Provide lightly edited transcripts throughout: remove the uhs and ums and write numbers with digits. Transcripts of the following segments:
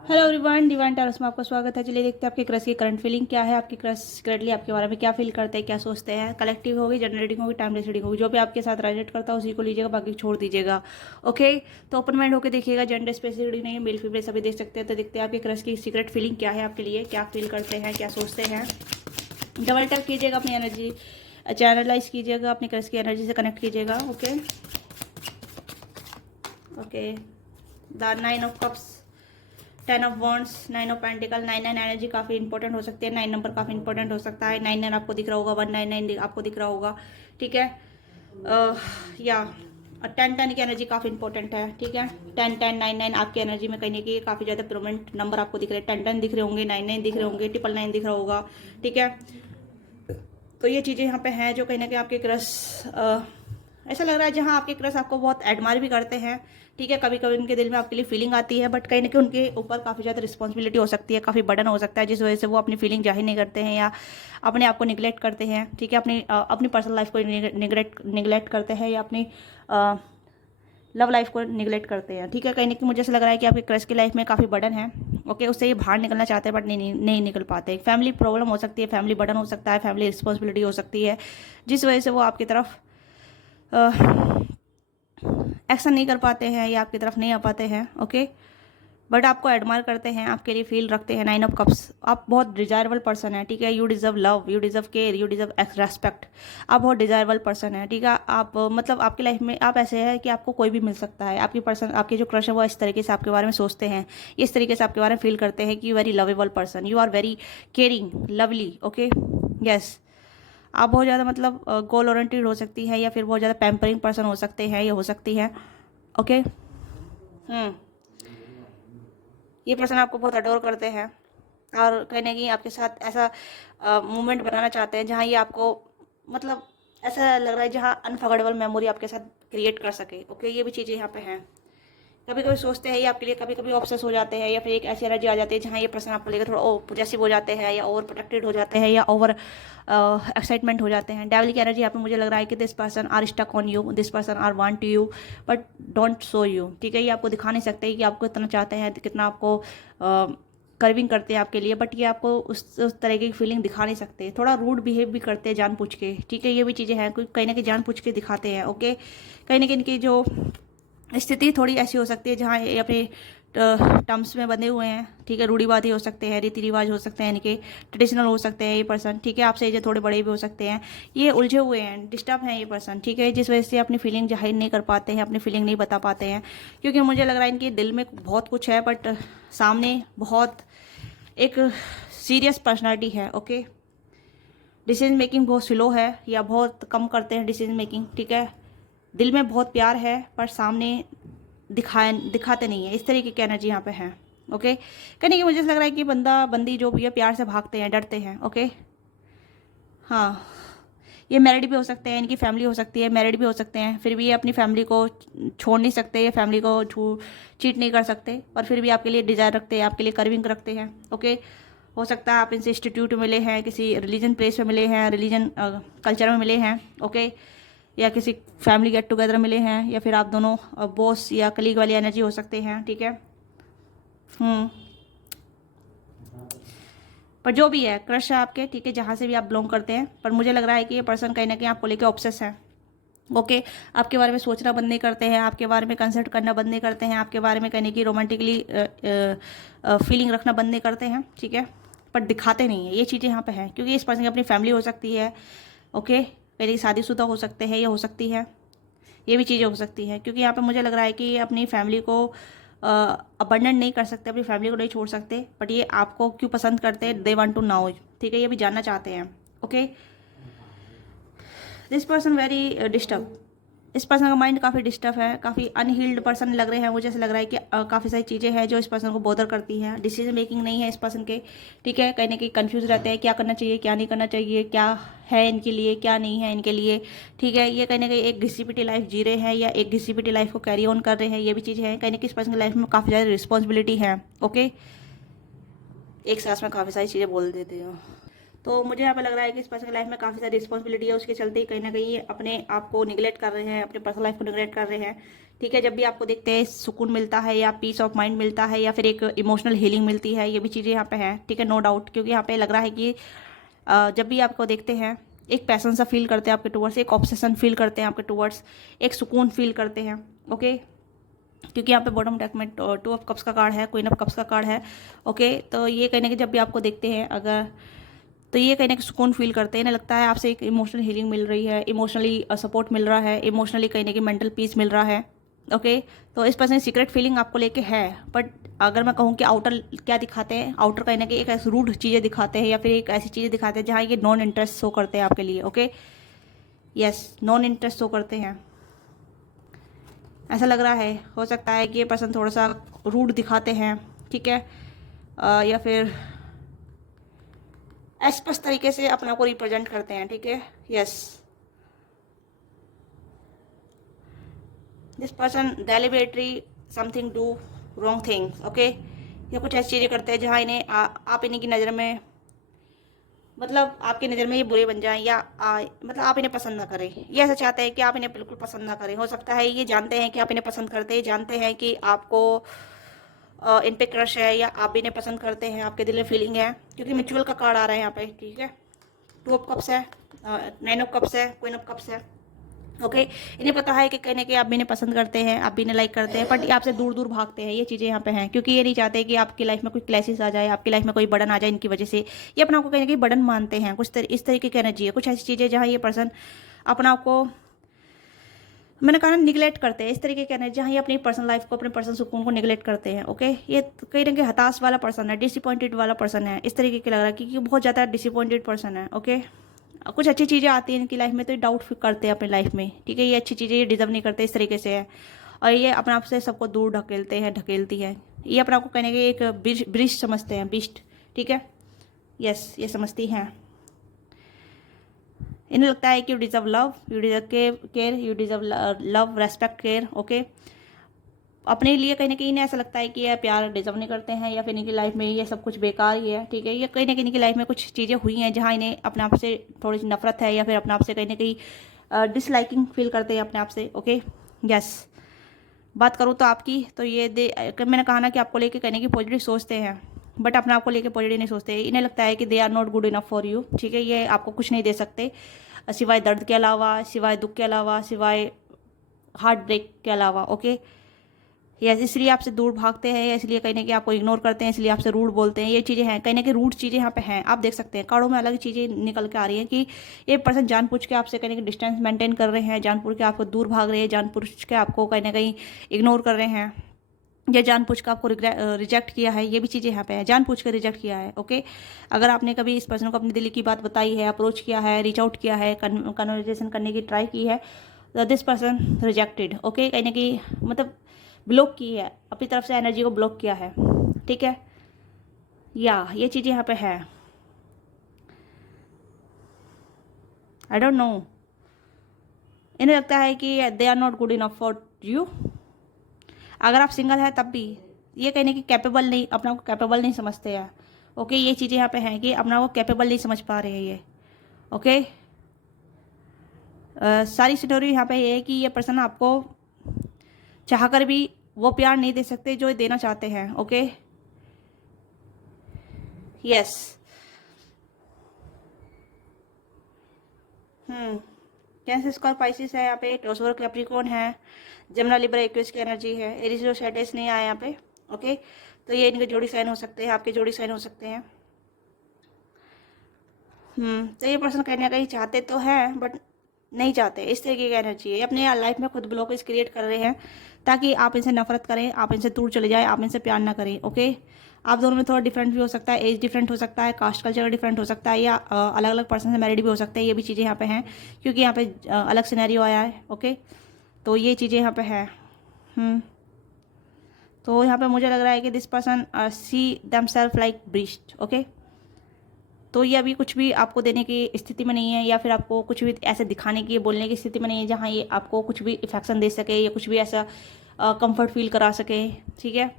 Hello everyone, divine टैरोस में आपका स्वागत है। चलिए देखते हैं आपके क्रश की करंट फीलिंग क्या है। आपके क्रश सीक्रेटली आपके बारे में क्या फील करते हैं, क्या सोचते हैं। कलेक्टिव होगी, जनरेटिंग होगी, टाइमलेस रीडिंग होगी। जो भी आपके साथ रेजोनेट करता है उसी को लीजिएगा, बाकी छोड़ दीजिएगा। ओके, तो ओपन माइंड होकर देखिएगा। जेंडर स्पेसिफिक रीडिंग नहीं है, मेल फीमेल सभी देख सकते हैं। तो देखते हैं आपके क्रश की सीक्रेट फीलिंग क्या है आपके लिए, क्या फील करते हैं, क्या सोचते हैं। डबल टैप कीजिएगा, अपनी एनर्जी चैनलाइज कीजिएगा, अपनी क्रश की एनर्जी से कनेक्ट कीजिएगा। Okay okay, the 9 of cups, 10 of wands, 9 of pentacle. 9 energy काफ़ी इंपॉर्टेंट हो सकती है। 9 नंबर काफ़ी इंपॉर्टेंट हो सकता है। 9 आपको दिख रहा होगा, 199 आपको दिख रहा होगा। ठीक है, या 10 की एनर्जी काफ़ी इंपॉर्टेंट है। ठीक है, 10 आपकी एनर्जी में कहीं ना कहीं काफ़ी ज़्यादा प्रोमिनेंट नंबर आपको दिख रहे हैं। 10 दिख रहे होंगे, 99 दिख रहे होंगे, 999 दिख रहा होगा। ठीक है, तो ये चीज़ें यहाँ पे हैं जो कहीं ना कहीं आपके क्रश ऐसा लग रहा है जहाँ आपके क्रश आपको बहुत एडमायर भी करते हैं। ठीक है, कभी कभी उनके दिल में आपके लिए फीलिंग आती है, बट कहीं ना कहीं उनके ऊपर काफ़ी ज़्यादा रिस्पॉन्सिबिलिटी हो सकती है, काफ़ी बर्डन हो सकता है, जिस वजह से वो अपनी फीलिंग जाहिर नहीं करते हैं या अपने आप को निगलेक्ट करते हैं। ठीक है, अपनी पर्सनल लाइफ को निगलेक्ट करते हैं या अपनी लव लाइफ को निगलेक्ट करते हैं। ठीक है, कहीं ना कहीं मुझे ऐसा लग रहा है कि आपके क्रश की लाइफ में काफ़ी बर्डन है। ओके, उससे ये बाहर निकलना चाहते हैं बट नहीं निकल पाते। फैमिली प्रॉब्लम हो सकती है, फैमिली बर्डन हो सकता है, फैमिली रिस्पॉन्सिबिलिटी हो सकती है, जिस वजह से वो आपकी तरफ एक्शन नहीं कर पाते हैं या आपकी तरफ नहीं आ पाते हैं। ओके, बट आपको एडमायर करते हैं, आपके लिए फील रखते हैं। 9 ऑफ कप्स, आप बहुत डिजायरेबल पर्सन है। ठीक है, you deserve love, you deserve care, you deserve respect. आप बहुत डिजायरेबल पर्सन है। ठीक है, आप मतलब आपकी लाइफ में आप ऐसे हैं कि आपको कोई भी मिल सकता है। आपकी जो क्रश है वो इस तरीके से आपके बारे में सोचते हैं, इस तरीके से आपके बारे में फील करते हैं कि you very lovable person, you are very caring, lovely. Okay, yes, आप बहुत ज़्यादा मतलब गोल ओरिएंटेड हो सकती है या फिर बहुत ज़्यादा पैम्परिंग पर्सन हो सकते हैं, ये हो सकती है। ओके, ये पर्सन आपको बहुत अडोर करते हैं और कहीं ना कहीं आपके साथ ऐसा मोमेंट बनाना चाहते हैं जहाँ ये आपको मतलब ऐसा लग रहा है जहाँ अनफॉरगेटेबल मेमोरी आपके साथ क्रिएट कर सके। ओके, ये भी चीज़ें यहाँ पे हैं। कभी कभी सोचते हैं ये आपके लिए, कभी कभी ऑब्सेस हो जाते हैं या फिर एक ऐसी एनर्जी आ जाती है जहाँ ये पर्सन आपको लेकर थोड़ा पॉजेसिव हो जाते हैं या ओवर प्रोटेक्टेड हो जाते हैं या ओवर एक्साइटमेंट हो जाते हैं। डेविल की एनर्जी यहाँ पे मुझे लग रहा है कि this person are stuck on you, this person are want you but don't show you. ठीक है, ये आपको दिखा नहीं सकते कि आपको कितना चाहते हैं, कितना आपको कर्विंग करते हैं आपके लिए, बट ये आपको उस तरह की फीलिंग दिखा नहीं सकते। थोड़ा रूड बिहेव भी करते हैं जानबूझ के। ठीक है, ये भी चीज़ें हैं, कोई कहीं ना कहीं जानबूझ के दिखाते हैं। ओके, कहीं ना कहीं इनकी जो स्थिति थोड़ी ऐसी हो सकती है जहाँ ये अपने टर्म्स में बंधे हुए हैं। ठीक है, रूढ़िवादी हो सकते हैं, रीति रिवाज हो सकते हैं इनके, ट्रेडिशनल हो सकते हैं ये पर्सन। ठीक है, आपसे ये थोड़े बड़े भी हो सकते हैं, ये उलझे हुए हैं, डिस्टर्ब हैं ये पर्सन। ठीक है, जिस वजह से अपनी फीलिंग जाहिर नहीं कर पाते हैं, अपनी फीलिंग नहीं बता पाते हैं, क्योंकि मुझे लग रहा है इनके दिल में बहुत कुछ है बट सामने बहुत एक सीरियस पर्सनैलिटी है। ओके, डिसीजन मेकिंग बहुत स्लो है या बहुत कम करते हैं डिसीजन मेकिंग। ठीक है, दिल में बहुत प्यार है पर सामने दिखाते नहीं है, इस तरीके की एनर्जी यहाँ पे है। ओके, कहने की मुझे लग रहा है कि बंदा बंदी जो भी है प्यार से भागते हैं, डरते हैं। ओके, हाँ, ये मैरिड भी हो सकते हैं, इनकी फैमिली हो सकती है, मैरिड भी हो सकते हैं, फिर भी ये अपनी फैमिली को छोड़ नहीं सकते, ये फैमिली को चीट नहीं कर सकते, पर फिर भी आपके लिए डिज़ायर रखते हैं, आपके लिए कर्विंग रखते हैं। ओके, हो सकता है आप इनसे इंस्टीट्यूट में मिले हैं, किसी रिलीजन प्लेस में मिले हैं, रिलीजन कल्चर में मिले हैं। ओके, या किसी फैमिली गेट टुगेदर मिले हैं, या फिर आप दोनों बॉस या कलीग वाली एनर्जी हो सकते हैं। ठीक है, पर जो भी है क्रश है आपके। ठीक है, जहाँ से भी आप बिलोंग करते हैं, पर मुझे लग रहा है कि ये पर्सन कहीं ना कहीं आपको लेके ऑब्सेस है। ओके, आपके बारे में सोचना बंद नहीं करते हैं, आपके बारे में कंसल्ट करना बंद नहीं करते हैं, आपके बारे में कहने की रोमांटिकली फीलिंग रखना बंद नहीं करते हैं। ठीक है, पर दिखाते नहीं है, ये चीज़ें यहाँ पे हैं, क्योंकि इस पर्सन की अपनी फैमिली हो सकती है। ओके, पहले शादीशुदा हो सकते हैं, ये हो सकती है, ये भी चीज़ें हो सकती है, क्योंकि यहाँ पे मुझे लग रहा है कि ये अपनी फैमिली को अबंडन नहीं कर सकते, अपनी फैमिली को नहीं छोड़ सकते, बट ये आपको क्यों पसंद करते हैं, दे वांट टू नाउ। ठीक है, ये भी जानना चाहते हैं। Okay, this person very disturb, इस पर्सन का माइंड काफ़ी डिस्टर्ब है, काफ़ी अनहील्ड पर्सन लग रहे हैं मुझे। ऐसा लग रहा है कि काफ़ी सारी चीज़ें हैं जो इस पर्सन को बॉदर करती हैं, डिसीजन मेकिंग नहीं है इस पर्सन के। ठीक है, कहीं ना कहीं कंफ्यूज रहते हैं, क्या करना चाहिए, क्या नहीं करना चाहिए, क्या है इनके लिए, क्या नहीं है इनके लिए। ठीक है, ये कहीं ना कहीं एक घिसी-पिटी लाइफ जी रहे हैं या एक घिसी-पिटी लाइफ को कैरी ऑन कर रहे हैं, ये भी चीज़ें हैं। कहीं ना कहीं इस पर्सन की लाइफ में काफ़ी ज़्यादा रिस्पॉन्सिबिलिटी है। ओके, एक सांस में काफ़ी सारी चीज़ें बोल देते हो। तो मुझे यहाँ पे लग रहा है कि इस पर्सन की लाइफ में काफ़ी सारी रिस्पॉन्सिबिलिटी है, उसके चलते ही कहीं ना कहीं अपने आप को निगलेक्ट कर रहे हैं, अपने पर्सनल लाइफ को निगलेक्ट कर रहे हैं। ठीक है, जब भी आपको देखते हैं सुकून मिलता है या पीस ऑफ माइंड मिलता है या फिर एक इमोशनल हीलिंग मिलती है, ये भी चीज़ें यहाँ पे हैं। ठीक है, नो डाउट, क्योंकि यहाँ पे लग रहा है कि जब भी आपको देखते हैं एक पैसन सा फील करते हैं आपके टूवर्ड्स, एक ऑब्सेशन फील करते हैं आपके टूवर्ड्स, एक सुकून फील करते हैं। ओके, क्योंकि यहाँ पे बॉटम डेक में 2 ऑफ कप्स का कार्ड है, क्वीन ऑफ कप्स का कार्ड है। ओके, तो ये कहने के जब भी आपको देखते हैं अगर, तो ये कहने के सुकून फील करते हैं ना, लगता है आपसे एक इमोशनल हीलिंग मिल रही है, इमोशनली सपोर्ट मिल रहा है, इमोशनली कहने की मेंटल पीस मिल रहा है। ओके, तो इस पर्सन सीक्रेट फीलिंग आपको लेके है, बट अगर मैं कहूँ कि आउटर क्या दिखाते हैं, आउटर कहने के एक ऐसी रूड चीज़ें दिखाते हैं या फिर एक ऐसी चीज़ें दिखाते हैं जहाँ ये नॉन इंटरेस्ट शो करते हैं आपके लिए। Okay, yes, non interest show करते हैं, ऐसा लग रहा है। हो सकता है कि ये पर्सन थोड़ा सा रूड दिखाते हैं, ठीक है, या फिर स्पष्ट तरीके से अपना को रिप्रेजेंट करते हैं। ठीक है, yes, this person deliberately something do wrong things. Okay, ये कुछ ऐसी चीज़ें करते हैं जहाँ इन्हें आप इन्हीं की नज़र में, मतलब आपकी नज़र में ये बुरे बन जाएं या मतलब आप इन्हें पसंद ना करें। ये ऐसा चाहते हैं कि आप इन्हें बिल्कुल पसंद ना करें। हो सकता है ये जानते हैं कि आप इन्हें पसंद करते हैं, जानते हैं कि आपको इन पे क्रश है या आप भी इन्हें पसंद करते हैं, आपके दिल में फीलिंग है, क्योंकि म्यूचुअल का कार्ड आ रहा है यहाँ पे। ठीक है, 2 ऑफ कप्स है, 9 ऑफ कप्स है, क्वीन ऑफ कप्स है। ओके, इन्हें पता है कि कहने के आप भी इन्हें पसंद करते हैं, आप भी इन्हें लाइक करते हैं, बट आपसे दूर दूर भागते हैं। ये चीज़ें यहाँ पे हैं, क्योंकि ये नहीं चाहते कि आपकी लाइफ में कोई क्लैशेस आ जाए, आपकी लाइफ में कोई बर्डन आ जाए इनकी वजह से। ये अपना आपको कहने की बर्डन मानते हैं, कुछ इस तरीके की एनर्जी है, कुछ ऐसी चीज़ें जहाँ ये पर्सन अपना आपको, मैंने कहा ना, निगलेक्ट करते हैं। इस तरीके के एनर्जी जहाँ ये अपनी पर्सनल लाइफ को, अपने पर्सनल सुकून को निगलेक्ट करते हैं। ओके, ये कहीं ना कहीं हताश वाला पर्सन है, डिसअपॉइंटेड वाला पर्सन है, इस तरीके के लग रहा है, क्योंकि बहुत ज़्यादा डिसअपॉइंटेड पर्सन है। ओके, कुछ अच्छी चीज़ें आती हैं इनकी लाइफ में तो ये डाउट करते हैं अपनी लाइफ में। ठीक है, ये अच्छी चीज़ें ये डिजर्व नहीं करते, इस तरीके से है, और ये अपने आप से सबको दूर ढकेलते हैं, ढकेलती है। ये अपने आप को कहने के एक ब्रिज समझते हैं, बिस्ट। ठीक है, यस, ये समझती हैं। इन्हें लगता है कि you deserve love, you deserve care, you deserve love, respect, care. Okay, अपने लिए कहीं ना कहीं इन्हें ऐसा लगता है कि ये प्यार डिजर्व नहीं करते हैं, या फिर इनकी लाइफ में ये सब कुछ बेकार ही है। ठीक है, ये कहीं ना कहीं इनकी लाइफ में कुछ चीज़ें हुई हैं जहाँ इन्हें अपने आप से थोड़ी सी नफरत है, या फिर अपने आप से कहीं ना कहीं डिसलाइकिंग फील करते हैं अपने आप से। ओके, यस, बात करूँ तो आपकी, तो ये मैंने कहा ना कि आपको लेके कहने की पॉजिटिव सोचते हैं, बट अपने आप को लेके पॉजिटिव नहीं सोचते। इन्हें लगता है कि they are not good enough for you. ठीक है, ये आपको कुछ नहीं दे सकते सिवाय दर्द के अलावा, सिवाय दुख के अलावा, सिवाय हार्ट ब्रेक के अलावा। ओके, यस, इसलिए आपसे दूर भागते हैं, या इसलिए कहीं ना कहीं आपको इग्नोर करते हैं, इसलिए आपसे रूड बोलते हैं। ये चीज़ें हैं, कहीं ना कहीं रूड चीज़ें यहाँ पे हैं, आप देख सकते हैं कार्डों में अलग चीज़ें निकल के आ रही हैं कि ये पर्सन जानबूझ के आपसे कहीं ना कहीं डिस्टेंस मेंटेन कर रहे हैं, जानबूझ के आपको दूर भाग रहे हैं, जानबूझ के आपको कहीं ना कहीं इग्नोर कर रहे हैं, या जानबूझ के आपको रिजेक्ट किया है। ये भी चीज़ें यहाँ पे है, जानबूझ के रिजेक्ट किया है। ओके, अगर आपने कभी इस पर्सन को अपने दिल की बात बताई है, अप्रोच किया है, रीच आउट किया है, कन्वर्सेशन करने की ट्राई की है, दिस पर्सन रिजेक्टेड। ओके, कहीं ना कहीं मतलब ब्लॉक की है, अपनी तरफ से एनर्जी को ब्लॉक किया है। ठीक है, या ये चीज़ें यहाँ पे है। आई डोंट नो, इन्हें लगता है कि they are not good enough for you. अगर आप सिंगल हैं तब भी ये कहने की कैपेबल नहीं, अपना को कैपेबल नहीं समझते हैं। ओके, ये चीज़ें यहाँ पे हैं कि अपना को कैपेबल नहीं समझ पा रहे हैं ये। ओके, सारी सिनेरियो यहाँ पे ये है कि ये पर्सन आपको चाहकर भी वो प्यार नहीं दे सकते जो ये देना चाहते हैं। Okay, yes, cancer, Scorpio, Pisces है यहाँ पे, टॉरस, कैप्रिकॉर्न है, जमुना, लिब्रा, एक्वेरियस की एनर्जी है, एरीज और सैजिटेरियस नहीं आया यहाँ पे। ओके, तो ये इनके जोड़ी साइन हो सकते हैं, आपके जोड़ी साइन हो सकते हैं। तो ये पर्सन कहीं ना कहीं चाहते तो हैं बट नहीं चाहते, इस तरीके की एनर्जी है। अपने लाइफ में खुद ब्लॉकेज क्रिएट कर रहे हैं ताकि आप इनसे नफरत करें, आप इनसे दूर चले जाएं, आप इनसे प्यार ना करें। ओके, आप दोनों में थोड़ा डिफरेंट भी हो सकता है, एज डिफरेंट हो सकता है, कास्ट कल्चर डिफरेंट हो सकता है, या अलग अलग पर्सन से मैरिड भी हो सकते हैं। ये भी चीज़ें यहाँ पे हैं, क्योंकि यहाँ पे अलग सिनेरियो आया है। ओके, तो ये चीज़ें यहाँ पे है। तो यहाँ पे मुझे लग रहा है कि this person C them self like breast. Okay, तो ये अभी कुछ भी आपको देने की स्थिति में नहीं है, या फिर आपको कुछ भी ऐसे दिखाने की, बोलने की स्थिति में नहीं है जहाँ ये आपको कुछ भी इफेक्शन दे सके, या कुछ भी ऐसा कंफर्ट फील करा सके। ठीक है,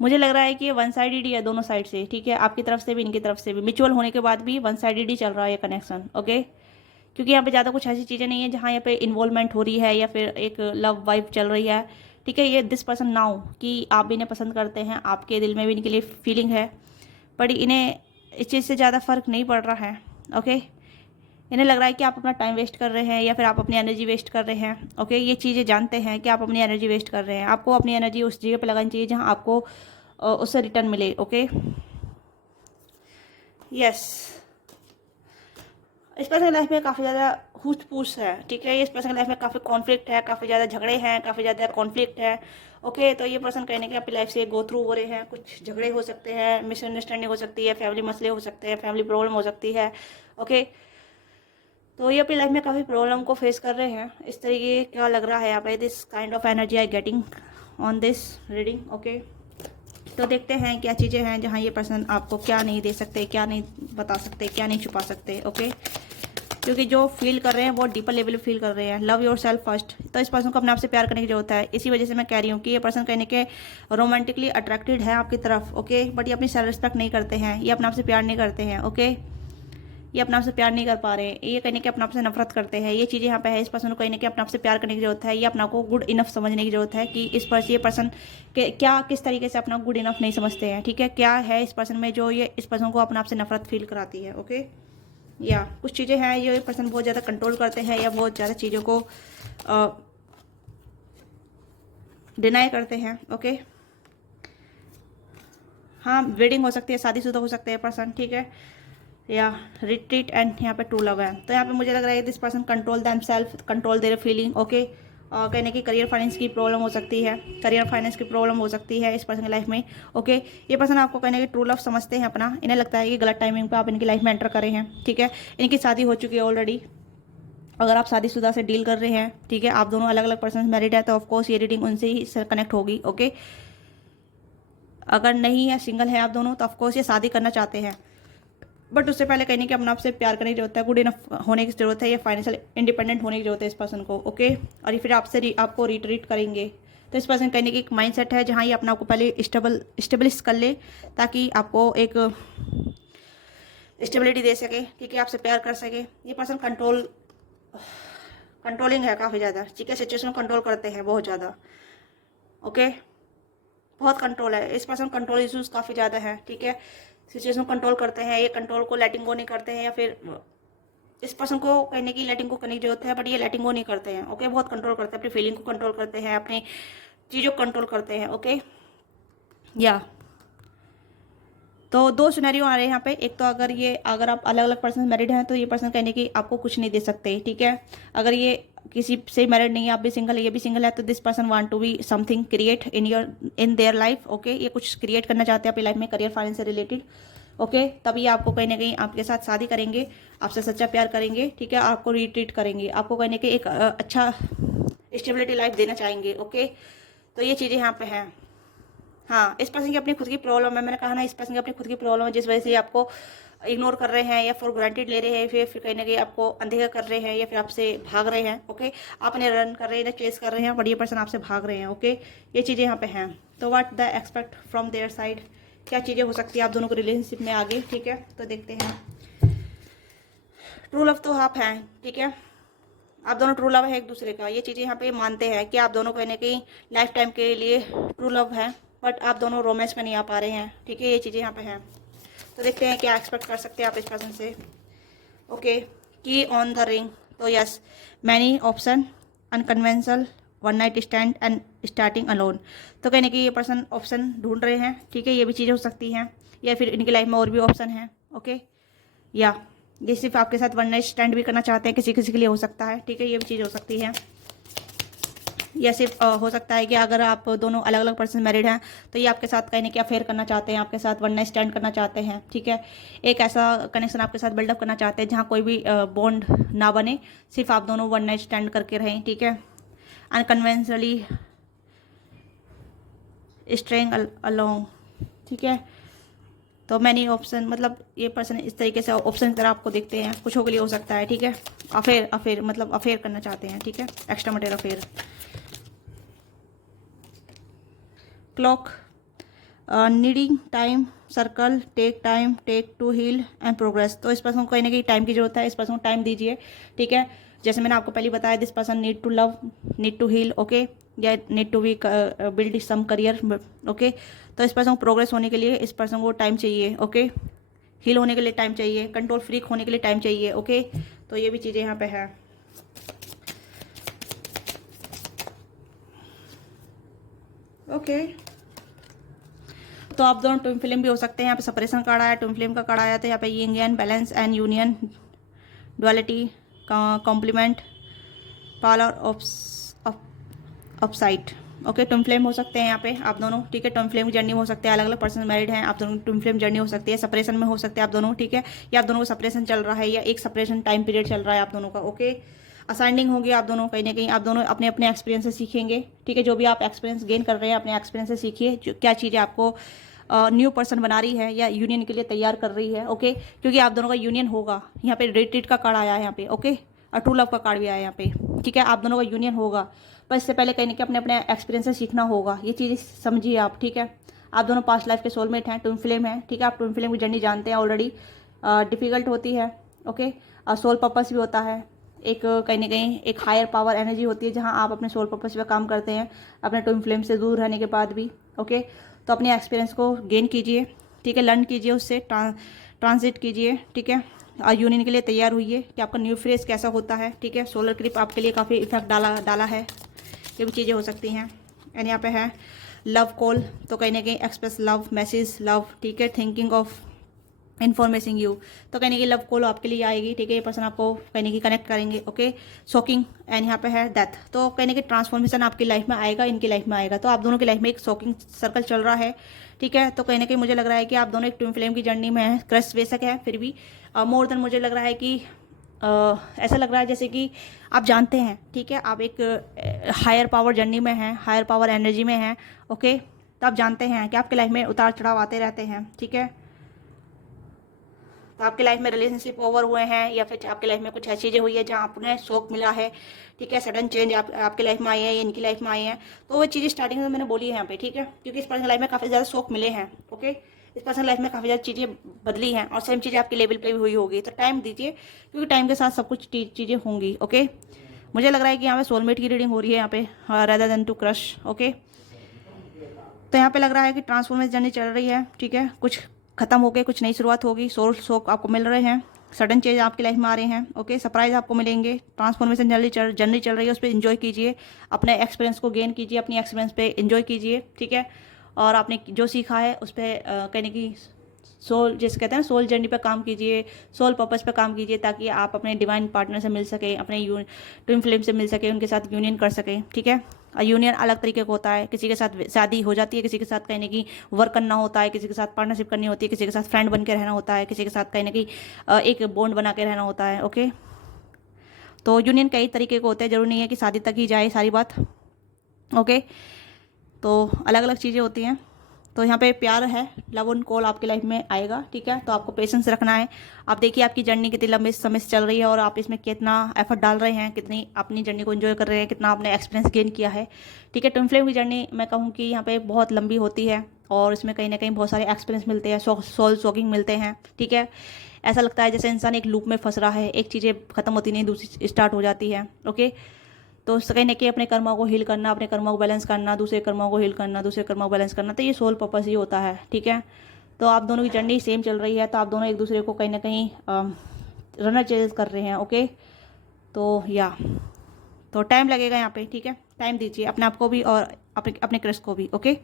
मुझे लग रहा है कि ये वन साइडेड ही है दोनों साइड से, ठीक है, आपकी तरफ से भी इनकी तरफ से भी, म्यूचुअल होने के बाद भी वन साइडेड ही चल रहा है ये कनेक्शन, ओके। क्योंकि यहाँ पे ज़्यादा कुछ ऐसी चीज़ें नहीं है जहाँ यहाँ पे इन्वॉल्वमेंट हो रही है या फिर एक लव वाइफ चल रही है, ठीक है। ये दिस पर्सन नाउ कि आप भी इन्हें पसंद करते हैं, आपके दिल में भी इनके लिए फीलिंग है, बट इन्हें इस चीज़ से ज़्यादा फ़र्क नहीं पड़ रहा है, ओके। इन्हें लग रहा है कि आप अपना टाइम वेस्ट कर रहे हैं या फिर आप अपनी एनर्जी वेस्ट कर रहे हैं, ओके। ये चीज़ें जानते हैं कि आप अपनी एनर्जी वेस्ट कर रहे हैं, आपको अपनी एनर्जी उस जगह पे लगानी चाहिए जहाँ आपको उससे रिटर्न मिले, ओके। यस, इस पर्सन की लाइफ में काफ़ी ज़्यादा हुच पूछ है, ठीक है। इस पर्सन की लाइफ में काफ़ी कॉन्फ्लिक्ट है, काफ़ी ज़्यादा झगड़े हैं, काफ़ी ज़्यादा कॉन्फ्लिक्ट है, ओके। तो ये पर्सन कहने के अपनी लाइफ से गो थ्रू हो रहे हैं, कुछ झगड़े हो सकते हैं, मिसअंडरस्टैंडिंग हो सकती है, फैमिली मसले हो सकते हैं, फैमिली प्रॉब्लम हो सकती है, ओके। तो ये अपनी लाइफ में काफ़ी प्रॉब्लम को फेस कर रहे हैं, इस तरीके क्या लग रहा है यहाँ पे, this kind of energy I getting on this reading, okay. तो देखते हैं क्या चीज़ें हैं जहाँ ये पर्सन आपको क्या नहीं दे सकते, क्या नहीं बता सकते, क्या नहीं छुपा सकते, ओके। क्योंकि जो फील कर रहे हैं वो डीपर लेवल पे फील कर रहे हैं, लव योर सेल्फ फर्स्ट। तो इस पर्सन को अपने आप से प्यार करने की जरूरत है, इसी वजह से मैं कह रही हूँ कि ये पर्सन कहने के रोमांटिकली अट्रैक्टेड है आपकी तरफ, ओके। बट ये अपनी सेल्फ रिस्पेक्ट नहीं करते हैं, ये अपने आप से प्यार नहीं करते हैं, ओके। ये अपने आप से प्यार नहीं कर पा रहे हैं, ये कहने के अपने आप से नफरत करते हैं, ये चीज़ें यहाँ पे है। इस पर्सन को कहने के अपने आप से प्यार करने की जरूरत है, ये अपना को गुड इनफ समझने की जरूरत है कि ये पर्सन के क्या किस तरीके से अपना गुड इनफ नहीं समझते हैं, ठीक है। क्या है इस पर्सन में जो ये इस पर्सन को अपने आप से नफरत फील कराती है, ओके। या कुछ चीज़ें हैं ये पर्सन बहुत ज़्यादा कंट्रोल करते हैं या बहुत ज़्यादा चीज़ों को डिनाई करते हैं, ओके। हाँ, वेडिंग हो सकती है, शादीशुदा हो सकते हैं पर्सन, ठीक है, या रिट्रीट एंड यहाँ पे ट्रू लव है। तो यहाँ पे मुझे लग रहा है this person control them self, control their feeling, okay. कहने की करियर फाइनेंस की प्रॉब्लम हो सकती है, करियर फाइनेंस की प्रॉब्लम हो सकती है इस पर्सन की लाइफ में, ओके। ये पर्सन आपको कहने की ट्रू लव समझते हैं अपना, इन्हें लगता है कि गलत टाइमिंग पे आप इनकी लाइफ में एंटर करे हैं, ठीक है। इनकी शादी हो चुकी है ऑलरेडी, अगर आप शादीशुदा से डील कर रहे हैं, ठीक है, आप दोनों अलग अलग पर्सन मैरिड है, तो ऑफकोर्स ये रीडिंग उनसे ही कनेक्ट होगी, ओके। अगर नहीं है, सिंगल है आप दोनों, तो ऑफकोर्स ये शादी करना चाहते हैं, बट उससे पहले कहने कि अपने आप से प्यार करने की जरूरत है, गुड इनफ होने की जरूरत है, या फाइनेंशियल इंडिपेंडेंट होने की जरूरत है इस पर्सन को, ओके। और ये फिर आपको रिट्रीट करेंगे। तो इस पर्सन कहने की एक माइंडसेट है जहाँ ये अपने आप को पहले स्टेबलिश कर ले, ताकि आपको एक स्टेबिलिटी दे सके, ठीक है, आपसे प्यार कर सके। ये पर्सन कंट्रोलिंग है काफ़ी ज़्यादा, ठीक है, सिचुएशन को कंट्रोल करते हैं बहुत ज़्यादा, ओके। बहुत कंट्रोल है इस पर्सन, कंट्रोल इश्यूज काफ़ी ज़्यादा है, ठीक है। सिचुएशन को कंट्रोल करते हैं, ये कंट्रोल को लेटिंग गो नहीं करते हैं, या फिर इस पर्सन को कहने की लेटिंग गो करने की जरूरत है, बट ये लेटिंग गो नहीं करते हैं, ओके। बहुत कंट्रोल करते हैं, अपनी फीलिंग को कंट्रोल करते हैं, अपनी चीज़ों को कंट्रोल करते हैं, ओके। या तो दो सिनेरियो आ रहे हैं यहाँ पे, एक तो अगर आप अलग अलग पर्सन मैरिड हैं तो ये पर्सन कहने की आपको कुछ नहीं दे सकते, ठीक है। अगर ये किसी से मैरिड नहीं है, आप भी सिंगल है, ये भी सिंगल है, तो this person want to be something create in their life, okay. ये कुछ क्रिएट करना चाहते हैं अपनी लाइफ में, करियर फाइनेंस से रिलेटेड, ओके। तभी आपको कहीं ना कहीं आपके साथ शादी करेंगे, आपसे सच्चा प्यार करेंगे, ठीक है, आपको रिट्रीट करेंगे, आपको कहने के एक अच्छा स्टेबिलिटी लाइफ देना चाहेंगे, ओके। तो ये चीज़ें यहाँ पे हैं। हाँ, इस पर्सन की अपनी खुद की प्रॉब्लम है, मैंने कहा ना, इस पर्सन की अपनी खुद की प्रॉब्लम है, जिस वजह से आपको इग्नोर कर रहे हैं या फॉर ग्रांटेड ले रहे हैं, फिर कहीं ना कहीं आपको अनदेखा कर रहे हैं, या फिर आपसे भाग रहे हैं, ओके। आप इन्हें रन कर रहे हैं, इन्हें चेस कर रहे हैं, बट ये पर्सन आपसे भाग रहे हैं, ओके। ये चीज़ें यहाँ पे हैं। तो what the expect from their side, क्या चीज़ें हो सकती है आप दोनों को रिलेशनशिप में आगे, ठीक है। तो देखते हैं। ट्रू लव तो आप हैं, ठीक है, आप दोनों ट्रू लव है एक दूसरे का, ये चीज़ें यहाँ पे मानते हैं कि आप दोनों कहने की लाइफ टाइम के लिए ट्रू लव है, बट आप दोनों रोमांस में नहीं आ पा रहे हैं, ठीक है। ये चीज़ें यहाँ पे हैं। तो देखते हैं क्या एक्सपेक्ट कर सकते हैं आप इस पर्सन से, ओके। की ऑन द रिंग, तो yes, many option, unconventional, one night stand and starting alone. तो कहने की ये पर्सन ऑप्शन ढूंढ रहे हैं, ठीक है, ये भी चीज़ें हो सकती हैं, या फिर इनकी लाइफ में और भी ऑप्शन हैं, ओके। या ये सिर्फ आपके साथ वन नाइट स्टैंड भी करना चाहते हैं, किसी किसी के लिए हो सकता है, ठीक है, ये भी चीज़ हो सकती है। या सिर्फ हो सकता है कि अगर आप दोनों अलग अलग पर्सन मैरिड हैं तो ये आपके साथ कहीं ना कहीं अफेयर करना चाहते हैं, आपके साथ वन नाइट स्टैंड करना चाहते हैं, ठीक है। एक ऐसा कनेक्शन आपके साथ बिल्डअप करना चाहते हैं जहाँ कोई भी बॉन्ड ना बने, सिर्फ आप दोनों वन नाइट स्टैंड करके रहें, ठीक है। अनकन्वेंशनली स्ट्रेइंग अलोंग, ठीक है। तो मैनी ऑप्शन, मतलब ये पर्सन इस तरीके से ऑप्शन की तरह आपको देखते हैं, कुछ के लिए हो सकता है, ठीक है। अफेयर मतलब अफेयर करना चाहते हैं, ठीक है, extra material affair. Clock, needing time, circle, take time, take to heal and progress. तो इस पर्सन को कहीं ना कहीं टाइम की जरूरत है, इस पर्सन को टाइम दीजिए, ठीक है। जैसे मैंने आपको पहले बताया, this person need to love, need to heal, okay, या need to be build some career, okay. तो इस पर्सन को प्रोग्रेस होने के लिए इस पर्सन को टाइम चाहिए, ओके। हील होने के लिए टाइम चाहिए, कंट्रोल फ्रीक होने के लिए टाइम चाहिए, ओके। तो ये भी चीज़ें यहाँ पे है, ओके। तो आप दोनों ट्विन फ्लेम भी हो सकते हैं। यहाँ पे सेपरेशन कार्ड आया, ट्विन फ्लेम का कार्ड आया, तो यहाँ पे yin and balance and union, duality, complement, power of sight, okay. Twin flame हो सकते हैं यहाँ पे आप दोनों, ठीक है। ट्विन फ्लेम की जर्नी हो सकते हैं, अलग अलग पर्सन मैरिड हैं, आप दोनों ट्विन फ्लेम जर्नी हो सकती है, सेपरेशन में हो सकते हैं आप दोनों, ठीक है। या आप दोनों को सेपरेशन चल रहा है, या एक सेपरेशन टाइम पीरियड चल रहा है आप दोनों का, ओके। असाइनिंग होगी आप दोनों, कहीं ना कहीं आप दोनों अपने अपने एक्सपीरियंस से सीखेंगे, ठीक है। जो भी आप एक्सपीरियंस गेन कर रहे हैं अपने एक्सपीरियंस से सीखिए, क्या चीज़ें आपको न्यू पर्सन बना रही है या यूनियन के लिए तैयार कर रही है, ओके। क्योंकि आप दोनों का यूनियन होगा। यहाँ पे रिट्रीट का कार्ड आया है यहाँ पे, ओके, और ट्रू लव का कार्ड भी आया है यहाँ पे, ठीक है। आप दोनों का यूनियन होगा, पर इससे पहले कहीं ना कहीं अपने अपने एक्सपीरियंस से सीखना होगा, ये चीज़ें समझिए आप, ठीक है। आप दोनों पास्ट लाइफ के सोलमेट हैं, ट्विन फ्लेम हैं, ठीक है। आप ट्विन फ्लेम की जर्नी जानते हैं ऑलरेडी, डिफिकल्ट होती है, ओके। और सोल पर्पस भी होता है, एक कहीं ना कहीं एक हायर पावर एनर्जी होती है, जहां आप अपने सोल पर्पस पे काम करते हैं अपने ट्विन फ्लेम से दूर रहने के बाद भी, ओके। तो अपने एक्सपीरियंस को गेन कीजिए, ठीक है, लर्न कीजिए, उससे ट्रांजिट कीजिए, ठीक है। और यूनियन के लिए तैयार हुई कि आपका न्यू फेज कैसा होता है, ठीक है। सोलर क्लिप आपके लिए काफ़ी इफेक्ट डाला है, ये भी चीज़ें हो सकती हैं। एंड यहाँ पे है लव कॉल, तो कहीं ना कहीं एक्सप्रेस लव, मैसेज लव, ठीक है, थिंकिंग ऑफ इन्फॉर्मेशन यू, तो कहने की लव कॉल आपके लिए आएगी, ठीक है। ये पर्सन आपको कहने की कनेक्ट करेंगे, ओके। शॉकिंग, एंड यहाँ पे है डेथ, तो कहने की ट्रांसफॉर्मेशन आपकी लाइफ में आएगा, इनकी लाइफ में आएगा। तो आप दोनों की लाइफ में एक शॉकिंग सर्कल चल रहा है, ठीक है। तो कहीं ना कहीं मुझे लग रहा है कि आप दोनों एक ट्विन फ्लेम की जर्नी में है, क्रश बेशक है, फिर भी मोर देन मुझे लग रहा है कि ऐसा लग रहा है जैसे कि आप जानते हैं, ठीक है, आप एक हायर पावर जर्नी में हैं, हायर पावर एनर्जी में हैं, ओके। तो आप जानते हैं कि आपकी लाइफ में उतार चढ़ाव आते रहते हैं, ठीक है। तो आपके लाइफ में रिलेशनशिप ओवर हुए हैं, या फिर आपके लाइफ में कुछ ऐसी चीज़ें हुई है जहाँ आपने शौक मिला है, ठीक है, सडन चेंज आपके लाइफ में आई है, इनकी लाइफ में आई है। तो वो चीज़ें स्टार्टिंग में मैंने बोली है यहाँ पे, ठीक है, क्योंकि इस पर्सन लाइफ में काफ़ी ज़्यादा शौक मिले हैं, ओके। इस पर्सन लाइफ में काफ़ी ज़्यादा चीज़ें बदली हैं, और सेम चीज़ें आपकी लेवल पे भी हुई होगी। तो टाइम दीजिए, क्योंकि टाइम के साथ सब कुछ चीज़ें होंगी, ओके। मुझे लग रहा है कि यहाँ पे सोलमेट की रीडिंग हो रही है यहाँ पे, rather than to crush, okay. तो यहाँ पे लग रहा है कि ट्रांसफॉर्मेशन जर्नी चल रही है, ठीक है। कुछ खत्म हो गए, कुछ नई शुरुआत होगी, सोल शॉक आपको मिल रहे हैं, सडन चेंज आपकी लाइफ में आ रहे हैं, ओके। सरप्राइज आपको मिलेंगे, ट्रांसफॉर्मेशन जर्नी चल रही है, उस पर इंजॉय कीजिए, अपने एक्सपीरियंस को गेन कीजिए, अपनी एक्सपीरियंस पे इंजॉय कीजिए, ठीक है। और आपने जो सीखा है उस पर कहने की सोल, जैसे कहते हैं ना, सोल जर्नी पे काम कीजिए, सोल पर्पस पे काम कीजिए, ताकि आप अपने डिवाइन पार्टनर से मिल सके, अपने ट्विन फ्लेम से मिल सके, उनके साथ यूनियन कर सकें, ठीक है। यूनियन अलग तरीके का होता है, किसी के साथ शादी हो जाती है, किसी के साथ कहने की वर्क करना होता है, किसी के साथ पार्टनरशिप करनी होती है, किसी के साथ फ्रेंड बन के रहना होता है, किसी के साथ कहने की एक बॉन्ड बना के रहना होता है, ओके। तो यूनियन कई तरीके के होते हैं, जरूरी नहीं है कि शादी तक ही जाए सारी बात, ओके। तो अलग अलग चीज़ें होती हैं। तो यहाँ पे प्यार है, लव ऑन कॉल आपकी लाइफ में आएगा, ठीक है। तो आपको पेशेंस रखना है। आप देखिए आपकी जर्नी कितनी लंबे समय से चल रही है, और आप इसमें कितना एफर्ट डाल रहे हैं, कितनी अपनी जर्नी को एंजॉय कर रहे हैं, कितना आपने एक्सपीरियंस गेन किया है, ठीक है। ट्विन फ्लेम की जर्नी मैं कहूँ कि यहाँ पे बहुत लंबी होती है, और इसमें कहीं ना कहीं बहुत सारे एक्सपीरियंस मिलते हैं, सोल शॉकिंग मिलते हैं, ठीक है। ऐसा लगता है जैसे इंसान एक लूप में फंस रहा है, एक चीज़ें खत्म होती नहीं, दूसरी स्टार्ट हो जाती है, ओके। तो कहीं ना कहीं अपने कर्मों को हील करना, अपने कर्मों को बैलेंस करना, दूसरे कर्मों को हील करना, दूसरे कर्मों को बैलेंस करना, तो ये सोल पर्पस ही होता है, ठीक है। तो आप दोनों की जर्नी सेम चल रही है, तो आप दोनों एक दूसरे को कहीं ना कहीं रनर चेज कर रहे हैं, ओके। तो तो टाइम लगेगा यहाँ पे, ठीक है। टाइम दीजिए अपने आप को भी, और अपने क्रश को भी, ओके।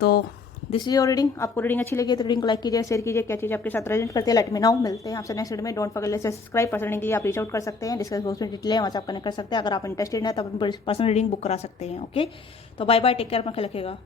तो दिस इज योर रीडिंग। आपको रीडिंग अच्छी लगी तो रीडिंग को लाइक कीजिए, शेयर कीजिए, क्या चीज़ आपके साथ रेजोनेट करते हैं, लेट मी नो। मिलते हैं आपसे नेक्स्ट वीडियो में। Don't forget to subscribe. Personal reading के लिए आप रीच आउट कर सकते हैं, डिस्कस बॉक्स में डिटेल है, वहाँ से आप कनेक्ट कर सकते हैं। अगर आप इंटरेस्टेड हैं तो आप पर्सनल रीडिंग बुक करा सकते हैं, ओके। तो बाय बाय, टेक केयर, अपना ख्याल रखिएगा।